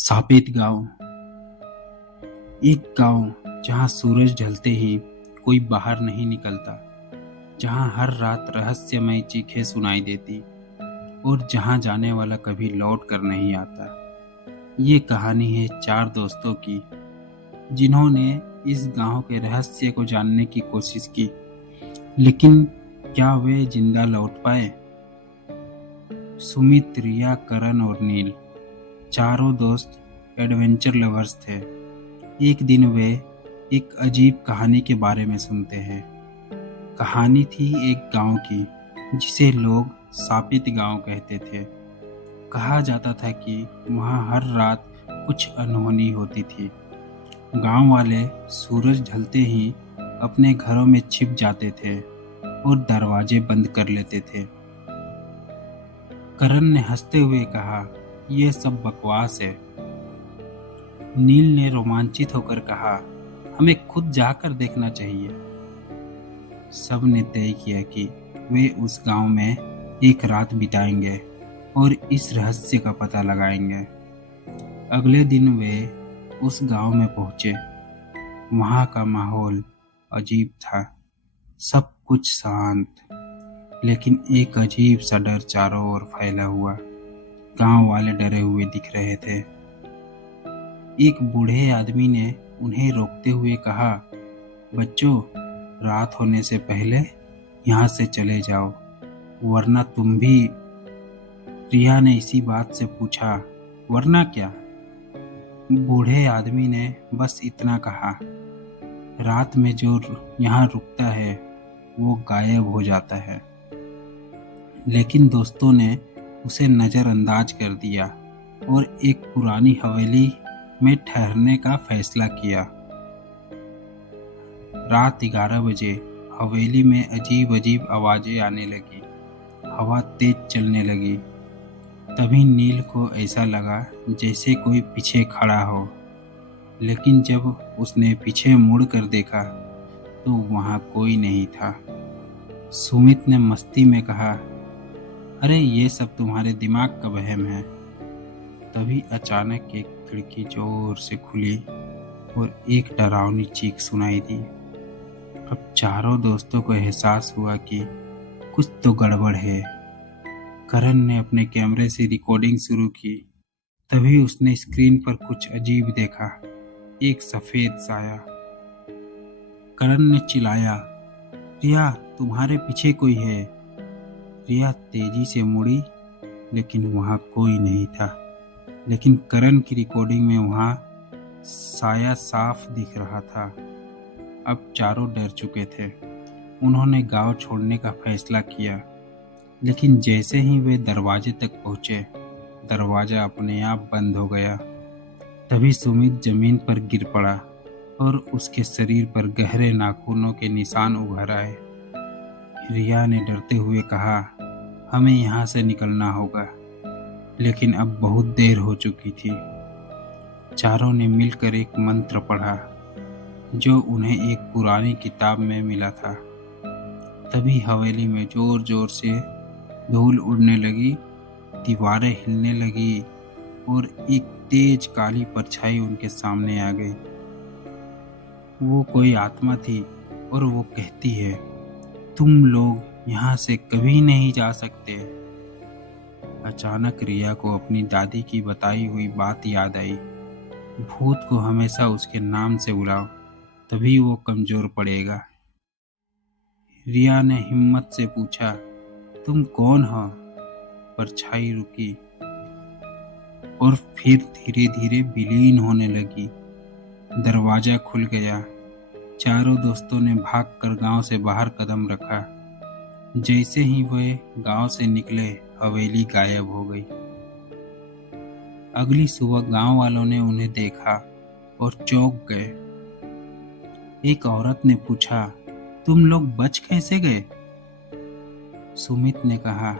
सापेत गांव। एक गांव जहां सूरज ढलते ही कोई बाहर नहीं निकलता, जहां हर रात रहस्यमय चीखें सुनाई देती और जहां जाने वाला कभी लौट कर नहीं आता। ये कहानी है चार दोस्तों की, जिन्होंने इस गांव के रहस्य को जानने की कोशिश की, लेकिन क्या वे जिंदा लौट पाए? सुमित, रिया, करण और नील, चारों दोस्त एडवेंचर लवर्स थे। एक दिन वे एक अजीब कहानी के बारे में सुनते हैं। कहानी थी एक गांव की, जिसे लोग सापित गांव कहते थे। कहा जाता था कि वहां हर रात कुछ अनहोनी होती थी। गांव वाले सूरज ढलते ही अपने घरों में छिप जाते थे और दरवाजे बंद कर लेते थे। करण ने हंसते हुए कहा, यह सब बकवास है। नील ने रोमांचित होकर कहा, हमें खुद जाकर देखना चाहिए। सब ने तय किया कि वे उस गांव में एक रात बिताएंगे और इस रहस्य का पता लगाएंगे। अगले दिन वे उस गांव में पहुंचे। वहां का माहौल अजीब था, सब कुछ शांत, लेकिन एक अजीब सा डर चारों ओर फैला हुआ। गांव वाले डरे हुए दिख रहे थे। एक बूढ़े आदमी ने उन्हें रोकते हुए कहा, बच्चों, रात होने से पहले यहाँ से चले जाओ, वरना तुम भी। रिया ने इसी बात से पूछा, वरना क्या? बूढ़े आदमी ने बस इतना कहा, रात में जो यहाँ रुकता है वो गायब हो जाता है। लेकिन दोस्तों ने उसे नजरअंदाज कर दिया और एक पुरानी हवेली में ठहरने का फैसला किया। रात 11 बजे हवेली में अजीब अजीब आवाजें आने लगी। हवा तेज चलने लगी। तभी नील को ऐसा लगा जैसे कोई पीछे खड़ा हो, लेकिन जब उसने पीछे मुड़ कर देखा तो वहां कोई नहीं था। सुमित ने मस्ती में कहा, अरे ये सब तुम्हारे दिमाग का वहम है। तभी अचानक एक खिड़की जोर से खुली और एक डरावनी चीख सुनाई दी। अब चारों दोस्तों को एहसास हुआ कि कुछ तो गड़बड़ है। करण ने अपने कैमरे से रिकॉर्डिंग शुरू की। तभी उसने स्क्रीन पर कुछ अजीब देखा, एक सफेद साया। करण ने चिल्लाया, रिया, तुम्हारे पीछे कोई है। रिया तेजी से मुड़ी, लेकिन वहां कोई नहीं था। लेकिन करण की रिकॉर्डिंग में वहां साया साफ दिख रहा था। अब चारों डर चुके थे। उन्होंने गांव छोड़ने का फैसला किया, लेकिन जैसे ही वे दरवाजे तक पहुंचे, दरवाजा अपने आप बंद हो गया। तभी सुमित जमीन पर गिर पड़ा और उसके शरीर पर गहरे नाखूनों के निशान उभर आए। रिया ने डरते हुए कहा, हमें यहाँ से निकलना होगा। लेकिन अब बहुत देर हो चुकी थी। चारों ने मिलकर एक मंत्र पढ़ा, जो उन्हें एक पुरानी किताब में मिला था। तभी हवेली में जोर जोर से धूल उड़ने लगी, दीवारें हिलने लगी और एक तेज काली परछाई उनके सामने आ गई। वो कोई आत्मा थी और वो कहती है, तुम लोग यहाँ से कभी नहीं जा सकते। अचानक रिया को अपनी दादी की बताई हुई बात याद आई, भूत को हमेशा उसके नाम से बुलाओ, तभी वो कमजोर पड़ेगा। रिया ने हिम्मत से पूछा, तुम कौन हो? परछाई रुकी और फिर धीरे धीरे विलीन होने लगी। दरवाजा खुल गया। चारों दोस्तों ने भागकर गांव से बाहर कदम रखा। जैसे ही वे गांव से निकले, हवेली गायब हो गई। अगली सुबह गांव वालों ने उन्हें देखा और चौंक गए। एक औरत ने पूछा, तुम लोग बच कैसे गए? सुमित ने कहा,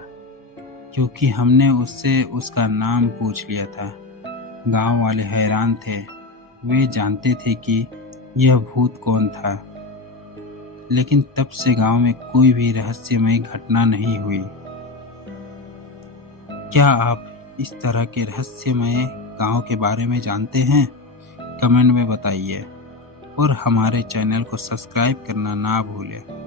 क्योंकि हमने उससे उसका नाम पूछ लिया था। गांव वाले हैरान थे। वे जानते थे कि यह भूत कौन था, लेकिन तब से गांव में कोई भी रहस्यमय घटना नहीं हुई। क्या आप इस तरह के रहस्यमय गांव के बारे में जानते हैं? कमेंट में बताइए और हमारे चैनल को सब्सक्राइब करना ना भूलें।